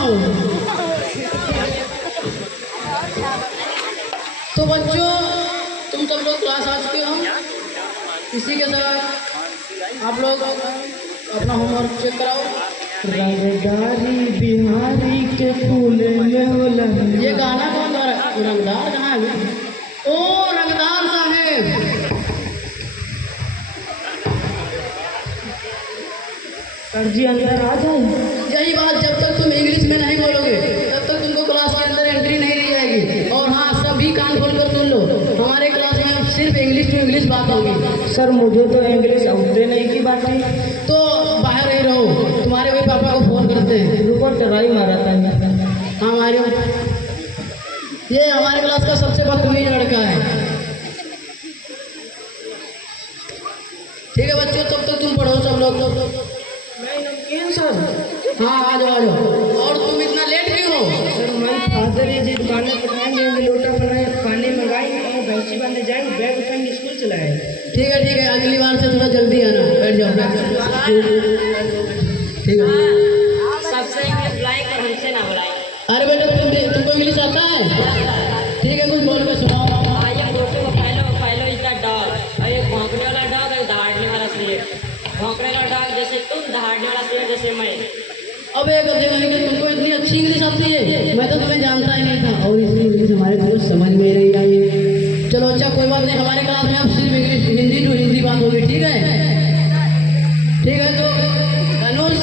हूँ। तो बच्चों तुम सब लोग क्लास आ चुके हो। इसी के साथ आप लोग अपना होमवर्क चेक कराओ। रंगदारी बिहारी के फूल में होला। ये गाना कौन गा रहा है? रंगदार कहाँ है? ओ रंगदार साहेब, सर जी अंदर आ जाए। यही बात, जब तक तुम इंग्लिश में नहीं बोलोगे तब तक तुमको क्लास के अंदर एंट्री नहीं दी जाएगी। और हाँ, सभी कान खोल कर सुन लो, हमारे क्लास में अब सिर्फ इंग्लिश टू इंग्लिश बात होगी। सर मुझे तो इंग्लिश आते नहीं की बात है। तो बाहर ही रहो, तुम्हारे वही पापा को फोन करते हैं। रुको ट्राई मारा था। हाँ मारियो। ये हमारे क्लास का सबसे बदतमीज लड़का है। ठीक है बच्चों, तब तक तुम पढ़ो सब लोग। नहीं नमकीन सर। हाँ आ जाओ आ जाओ। और तुम इतना लेट क्यों हो? सर मैं फादर जी दुकानें पठाएंगे, लोटा बनाए, पानी मंगाएंगे और भैंसी बांधने जाएंगे, बैग उठाएंगे, स्कूल चलाएंगे। ठीक है, अगली बार से थोड़ा जल्दी आना। बैठ जाओ। ठीक है। सबसे इंग्लिश बुलाई और हमसे ना बुलाई। अरे बेटा तुमको इंग्लिश आता है? ठीक है, कुछ बोल के सुनाओ। I am go to fellow is the dog. और एक भौंकने वाला डॉग और दहाड़ने वाला शेर। भौंकने वाला डॉग जैसे तुम, दहाड़ने वाला शेर जैसे मैं। अब एक देखा कि तुमको इतनी अच्छी इंग्लिश आती है, मैं तो तुम्हें जानता ही नहीं था। और इतनी इंग्लिश हमारे को समझ में नहीं आई। चलो अच्छा कोई बात नहीं, हमारे क्लास में अब सिर्फ इंग्लिश हिंदी टू हिंदी बात होगी। ठीक है? ठीक है, तो धनुष,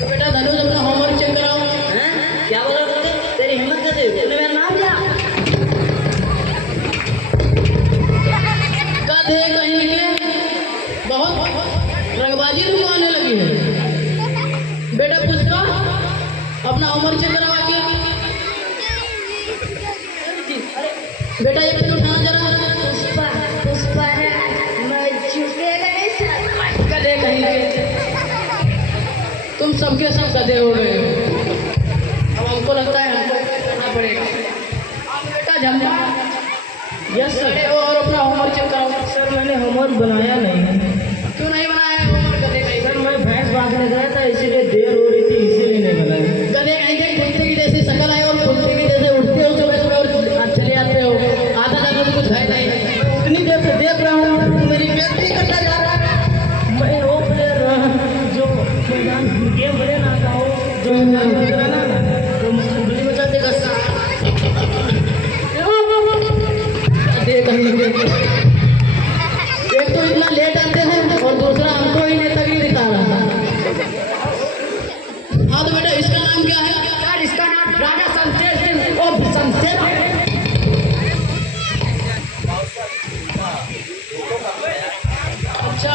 तो बेटा धनुष अपना होमवर्क चेक कराओ। क्या बोला तुमने? तेरी हिम्मत कैसे हुई? तूने मेरा नाम लिया? गधे कहीं के, बहुत रंगबाजी तुमको आने लगी है। बेटा पुष्पा अपना होमवर्क चेक कराओ आके। बेटा एक पेन उठाना जरा। पुष्पा मैं छुपेगा नहीं सर। गधे कहीं के, तुम सबके सब गधे हो गए हो। अब हमको लगता है हमको करना पड़ेगा। अब बेटा झम्मा, यस सर। और अपना होमवर्क चेक कराओ। सर मैंने होमवर्क बनाया नहीं है। क्यों नहीं बनाया है होमवर्क? गधे कहीं सर मैं भैंस बांधने गया था, इसीलिए देर हो रही थी, इसीलिए नहीं बनाया। गधे कहीं के, कुत्ते की जैसी शकल है और कुत्ते की जैसे उठते हो सुबह सुबह और चले आते हो। आधा जाकर तो कुछ है नहीं। उतनी देर से देख रहा हूँ, मेरी बेइज्जती करता जा रहा है। मैं वो प्लेयर जो मैदान गेम बड़े ना था, जो मैदान खेला ना, तो बिल्ली बचा देगा। देख कहीं के, एक तो इतना लेट आते हैं और दूसरा हमको ही नेतागिरी दिखा रहा है। हाँ तो बेटा इसका नाम क्या है? सर इसका नाम राजा शमशेर सिंह और शमशेर है। अच्छा,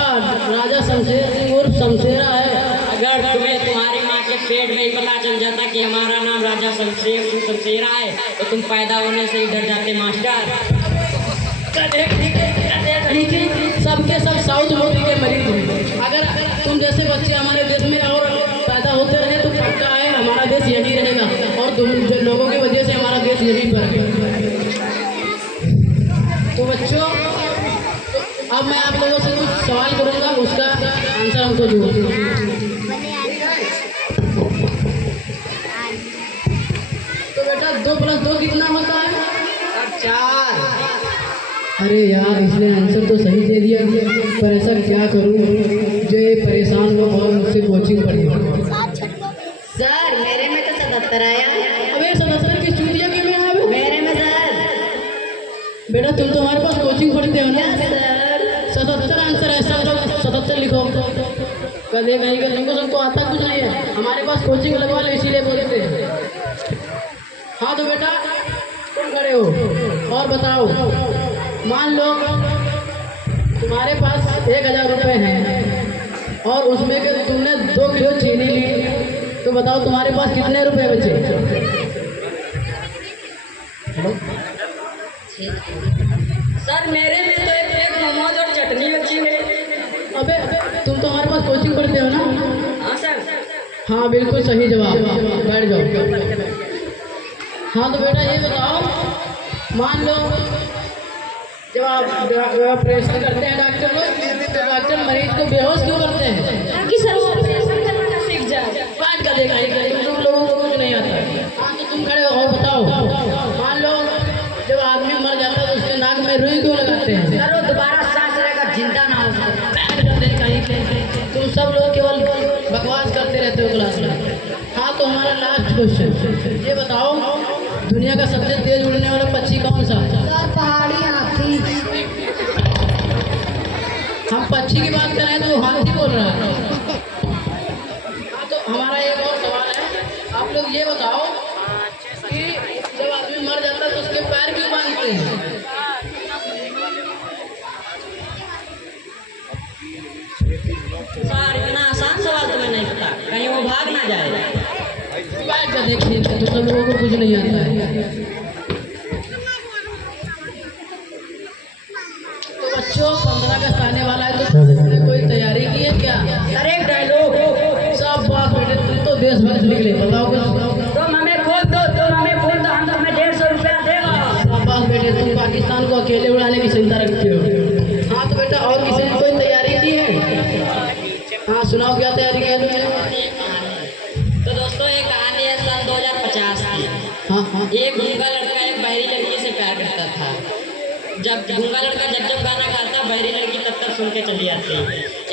राजा शमशेर सिंह और शमशेरा है। अगर तुम्हें तुम्हारी माँ के पेट में ही पता चल जाता कि हमारा नाम राजा शमशेर सिंह शमशेरा है तो तुम पैदा होने से ही डर जाते मास्टर। कहीं के सबके सब साउथ मोदी के मरीज हैं। अगर तुम जैसे बच्चे हमारे देश में और पैदा होते रहे तो पक्का है हमारा देश यही रहेगा और तुम जो लोगों की वजह से हमारा देश यहीं पर है। तो बच्चों, अब मैं आप लोगों से कुछ सवाल करूंगा, उसका आंसर हमको दो। तो बेटा 2 + 2 कितना होता है? 4। अरे यार, इसने आंसर तो सही दे दिया, पर ऐसा क्या करूं जो ये परेशान लोग और मुझसे कोचिंग पढ़े। सर मेरे में तो 77 आया। अबे 77 की चूतिया क्यों में आया? मेरे में सर। बेटा तुम तो हमारे पास कोचिंग पढ़ते हो ना? सर 77 आंसर है। सब लोग 77 लिखो। कदे कहीं का तुमको सबको आता कुछ नहीं है। हमारे पास कोचिंग लगवा लो इसीलिए बोलते हैं। हाँ तो बेटा तुम खड़े हो और बताओ, मान लो तुम्हारे पास 1000 रुपये हैं और उसमें के तुमने 2 किलो चीनी ली, तो बताओ तुम्हारे पास कितने रुपए बचे? सर मेरे में तो एक प्लेट मोमोज और चटनी बची है। अबे तुम तो हमारे पास कोचिंग पढ़ते हो ना? हाँ सर। हाँ बिल्कुल सही जवाब। बैठ जाओ। हाँ तो बेटा ये बताओ, मान लो जब आप ऑपरेशन करते हैं डॉक्टर लोग, तो डॉक्टर मरीज को बेहोश क्यों करते हैं? ताकि सर वो ऑपरेशन करना सीख जाए। काट का देखा क्लास में। हाँ तो हमारा लास्ट क्वेश्चन, ये बताओ दुनिया का सबसे तेज उड़ने वाला पक्षी कौन सा है? सर पहाड़ी हाथी। हम पक्षी की बात कर रहे हैं तो वो हाथी बोल रहा है। हाँ तो हमारा एक और सवाल है, आप लोग ये बताओ कि जब आदमी मर जाता है तो उसके पैर क्यों बांधते हैं? सर इतना आसान सवाल तुम्हें नहीं पता, कहीं वो भाग ना जाए। पैर का देखिए तो सब लोगों को कुछ नहीं आता है। तो बच्चों 15 अगस्त आने वाला है तो तुमने कोई तैयारी की है क्या? सर एक डायलॉग। सब बात बेटे, तुम तो देशभक्त निकले, बताओ कुछ। तुम हमें खोल दो, हम तुम्हें 150 रुपया देगा। शाबाश बेटे, तुम पाकिस्तान को अकेले उड़ाने की चिंता रखते हो। हाँ तो बेटा और किसी ने कोई तैयारी की है? हाँ सुनाओ, क्या तैयारी की है तुमने? तो दोस्तों एक कहानी है सन 2050 की। हाँ एक गूंगा लड़का एक बहरी लड़की से प्यार करता था। जब गूंगा लड़का जब गाना गाता, बहरी लड़की तब सुन के चली आती।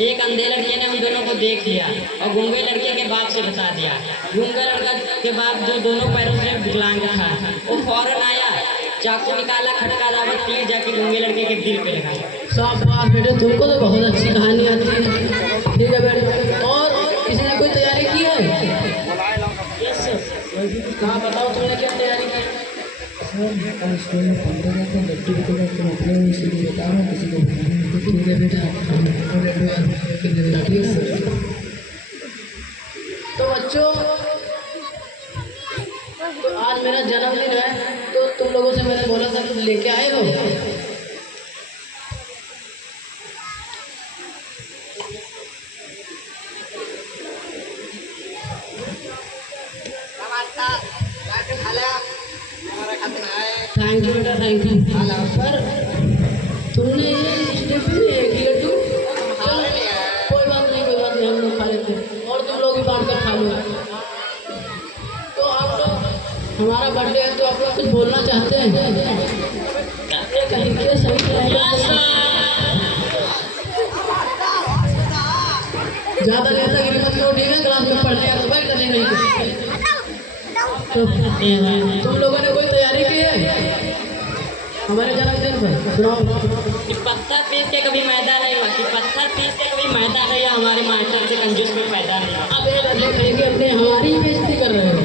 एक अंधे लड़के ने उन दोनों को देख लिया और गूंगे लड़के के बाप से बता दिया। गूंगा लड़का के बाप जो दोनों पैरों से विकलांग था, वो फौरन आया, चाकू निकाला, खटका दावा, तीर जाके गूंगे लड़के के दिल पे लगाया। शाबाश बेटे, तुमको तो बहुत अच्छी कहानी आती है। ठीक है बेटे, और किसी ने कोई तैयारी की है? हाँ बताओ तुमने क्या तैयारी की? स्कूल में 15 का लड्डू बिकेगा, तुम अपने इसलिए बता रहा हूँ किसी को। ठीक है बेटा, ठीक है। तो बच्चों तो आज मेरा जन्मदिन है, तो तुम लोगों से मैंने बोला था तुम लेके आए हो। थैंक यू बेटा, थैंक यू। पर तुमने ये स्टेप भी एक ही लड्डू, कोई बात नहीं, हम लोग खा लेते हैं और तुम लोग भी बांट कर खा लो। तो आप लोग, हमारा बर्थडे है तो आप लोग कुछ बोलना चाहते हैं? कहीं के सही ज़्यादा नेता की मत करो, ठीक है? क्लास में पढ़ने या सुबह करने नहीं। तो तुम लोगों ने कोई तैयारी की है हमारे जन्मदिन पर? सुनाओ। कि पत्थर पीस के कभी मैदा नहीं हुआ, कि पत्थर पीस के कभी मैदा नहीं, हमारे मास्टर से कंजूस में पैदा नहीं हुआ। अब ये लड़के कहेंगे अपने हमारी बेइज्जती कर रहे हो।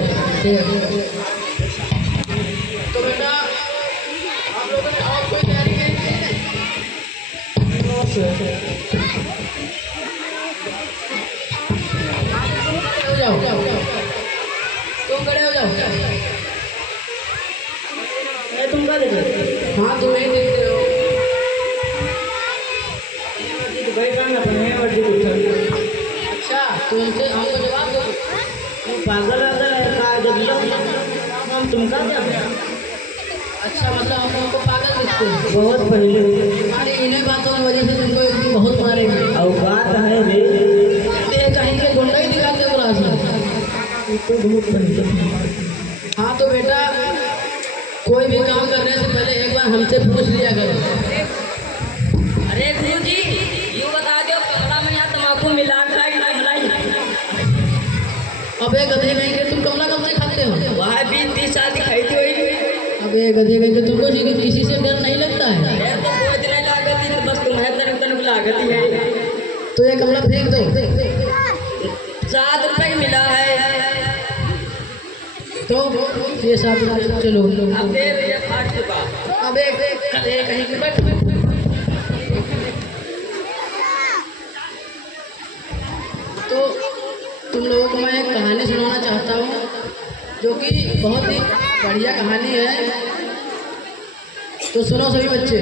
तो बेटा आप लोगों ने और कोई तैयारी की है? हो जाओ, तुम खड़े हो जाओ। तुम क्या देख रहे हो? हाँ तुम नहीं देखते हो। भाई कहना अपने और जी उठा। अच्छा तो उनसे हमको जवाब दो। तुम पागल है का जब हम तुम का क्या? अच्छा मतलब आप हमको पागल दिखते हो। बहुत पहले हमारी इन्हीं बातों की वजह से तुमको एक दिन बहुत मारेंगे। और बात है रे, ये कहीं के गुंडा ही दिखाते क्लास में। तो बहुत पहले। हाँ तो बेटा कोई भी काम करने से पहले एक बार हमसे पूछ लिया करो। अरे गुरुजी यूँ बता दो, कमला में यहाँ तम्बाकू मिला खाई ना मिलाई? अबे गधे कहीं के, तुम कमला कब से खाते हो? वहाँ 20-30 साल दिखाई थी वही। अबे गधे कहीं के, तुमको किसी से डर नहीं लगता है? अरे तो कोई दिन लागत ही, तो बस तुम्हें तनक लागत ही है। तो ये कमला फेंक दो। 7 रुपये की मिला है। तो ये 7 रुपये चलो। अब दे भैया 8 रुपये। अबे गधे कहीं के, बैठ। तो तुम लोगों को मैं एक कहानी सुनाना चाहता हूँ जो कि बहुत ही बढ़िया कहानी है। तो सुनो सभी बच्चे,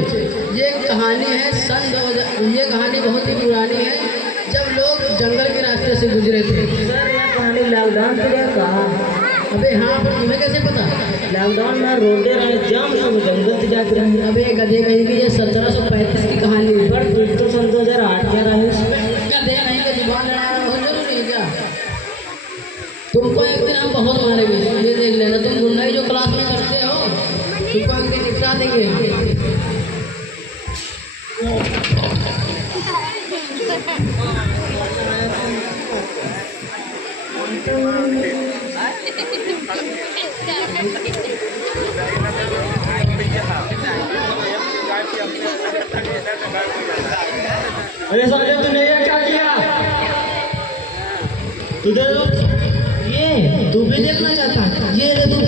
ये कहानी है सन 2000। ये कहानी बहुत ही पुरानी है, जब लोग जंगल के रास्ते से गुजरे थे। सर ये कहानी लॉकडाउन के लिए कहा। अबे हाँ, पर तुम्हें कैसे पता? लॉकडाउन में रोडे रहे जाम, सब जंगल से जाके रहे। अबे गधे कहीं की, ये 1735 की कहानी है। पर फिर तो सन 2008 के रहे। गधे कहीं का जुबान लड़ाना बहुत जरूरी है क्या? तुमको एक दिन हम बहुत मारेंगे, ये देख लेना। तुम गुंडाई जो क्लास में करते हो, तुमको एक दिन निपटा देंगे। अरे साले तूने ये क्या किया? तू दे दो। ये तू भी देखना चाहता? ये ले तू